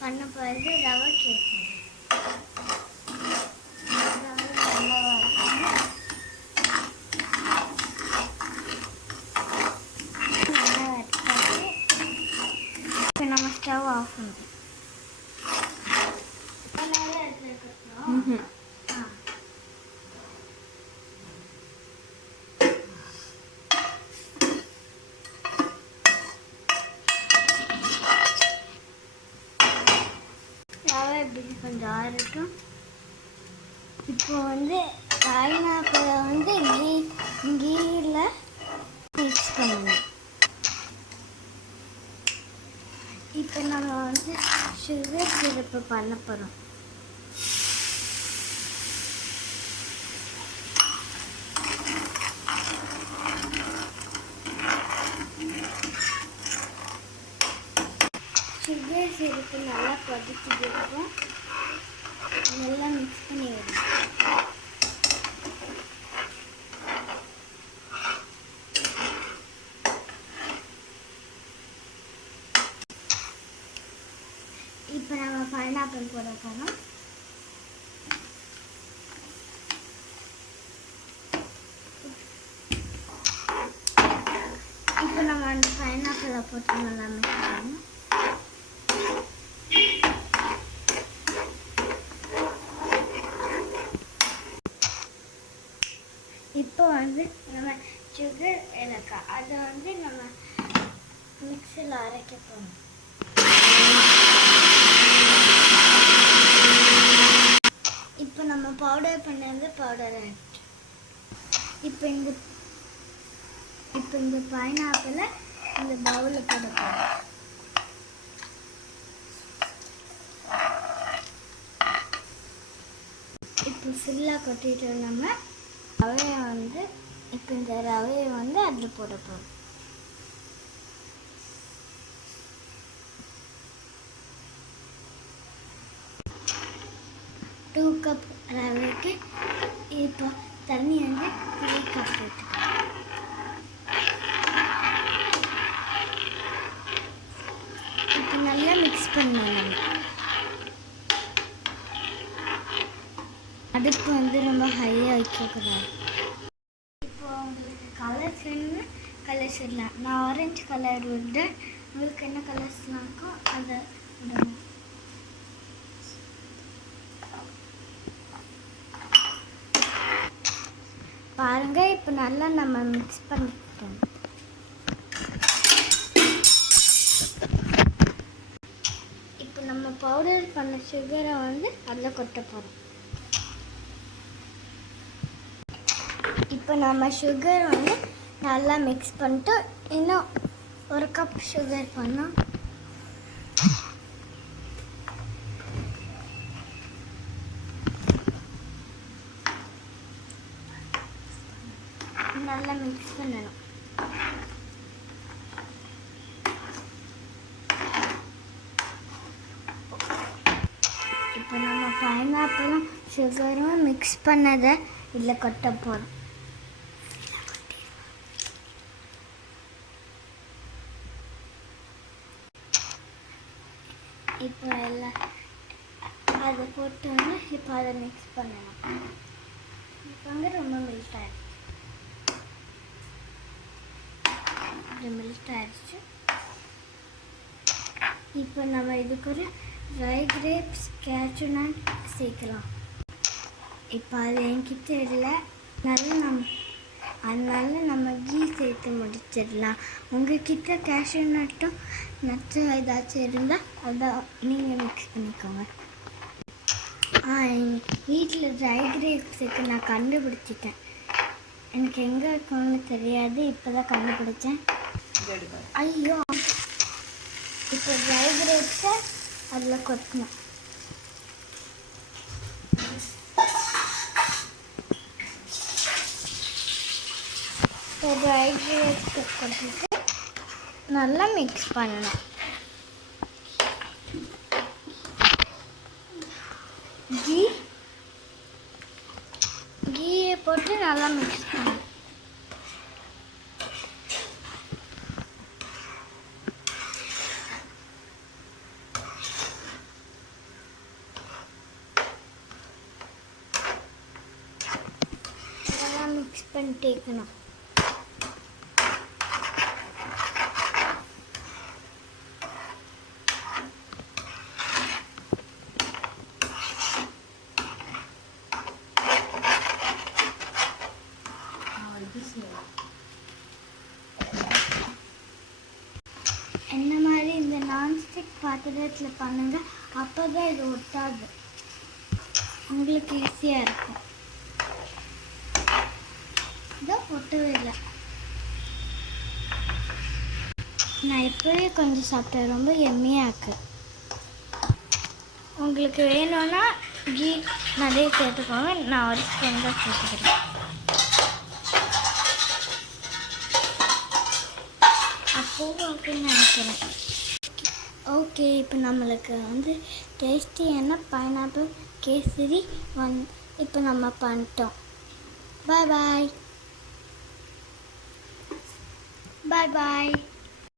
பண்ண போகிறது ரவை கேக். நம்ம ஸ்டவ் ஆஃப் பண்ணுறோம். இப்படி கொஞ்சம் ஆறட்டும். இப்போ பைனாப்பிளை கீயில் மிக்ஸ் பண்ணணும். இப்போ நம்ம சுகர் சிரப்பு பண்ண போகிறோம். சுகர் சிரப்பு நல்லா கொதிச்சுட்டு இருக்கும். நல்லா மிக்ஸ் பண்ணி விடணும். இப்போ நம்ம பைனாப்பிள் போட போகிறோம். இப்போ நம்ம அந்த பைனாப்பிளை போட்டு நல்லா மிக்ஸ் பண்ணணும். இப்போ நம்ம சுகர் ஏலக்காய் அதை நம்ம மிக்ஸியில் அரைக்க போகணும். இப்போ நம்ம பவுடர் பண்ணது பவுடர் ஆகிடுச்சு. இப்போ இந்த பைனாப்பிளை இந்த பவுலில் போட போகிறோம். இப்போ ஃபுல்லாக கொட்டிட்டு நம்ம ரவையை இப்போ இந்த ரவையை அதில் போட போகிறோம். டூ கப் ரவைக்கு இப்போ தண்ணி 3 கப் எடுத்துக்கலாம். இப்போ நல்லா மிக்ஸ் பண்ணணும். அடுப்பு ரொம்ப ஹையாக வைக்கக்கூடாது. இப்போ உங்களுக்கு கலர்ஸ் வேணும்னா கலர்ஸ் விடலாம். நான் ஆரஞ்சு கலர் விட்டேன். உங்களுக்கு என்ன கலர்ஸ்லாம் இருக்கோ அதை விடணும். பாருங்க, இப்போ நல்லா நம்ம மிக்ஸ் பண்ணிட்டோம். இப்போ நம்ம பவுடர் பண்ண சுகரை அதில் கொட்ட போகிறோம். இப்போ நம்ம சுகர் நல்லா மிக்ஸ் பண்ணிட்டு இன்னும் 1 கப் சுகர் பண்ணோம். நல்லா மிக்ஸ் பண்ணணும். இப்போ நம்ம பைனாப்பிளும் சுகரும் மிக்ஸ் பண்ணதை இதில் கொட்ட போகிறோம். இப்போ எல்லாம் அதை போட்டு இப்போ அதை மிக்ஸ் பண்ணணும். இப்போ ரொம்ப மெல்ட் ஆயிடுச்சு. இப்போ நம்ம இதுக்கு ஒரு ட்ரை கிரேப்ஸ் கேஷ்யூ நட் சேர்க்கலாம். இப்போ அது என்கிட்ட இல்லை, அதனால நம்ம கீ சேர்த்து முடிச்சிடலாம். உங்ககிட்ட கேஷ்யூ நட்டும் நட்ஸு ஏதாச்சும் இருந்தால் அதை நீங்கள் மிக்ஸ் பண்ணிக்கோங்க. எங்கள் வீட்டில் ட்ரை கிரேப்ஸுக்கு நான் கண்டுபிடிச்சிட்டேன். எனக்கு எங்கே இருக்குன்னு தெரியாது, இப்போ தான் கண்டுபிடிச்சேன். ஐயோ, இப்போ ட்ரை கிரேப்ஸை அதில் கொட்டணும். இப்போ ட்ரை கிரேப்ஸ் கொட்டிட்டு நல்லா மிக்ஸ் பண்ணணும். கீயை போட்டு நல்லா மிக்ஸ் பண்ணணும். பண்ணிட்டே இருக்கணும். என்ன மாதிரி இந்த நான்ஸ்டிக் பாத்திரத்தில் பண்ணுங்க, அப்போ தான் இது ஒட்டாது, உங்களுக்கு ஈஸியாக இருக்கும். இதான் ஒட்டவே இல்லை. நான் இப்போவே கொஞ்சம் சாப்பிட்டேன், ரொம்ப எம்மியாக இருக்கு. உங்களுக்கு வேணும்னா கீ நிறைய சேர்த்துக்கோங்க, நான் ஒரு ஸ்பூன் தான் சேர்த்துக்கிறேன். அப்போவும் அப்படின்னு நினைக்கிறேன். ஓகே, இப்போ நம்மளுக்கு டேஸ்டியான பைனாப்பிள் கேசரி இப்போ நம்ம பண்ணிட்டோம். பாய் பாய்.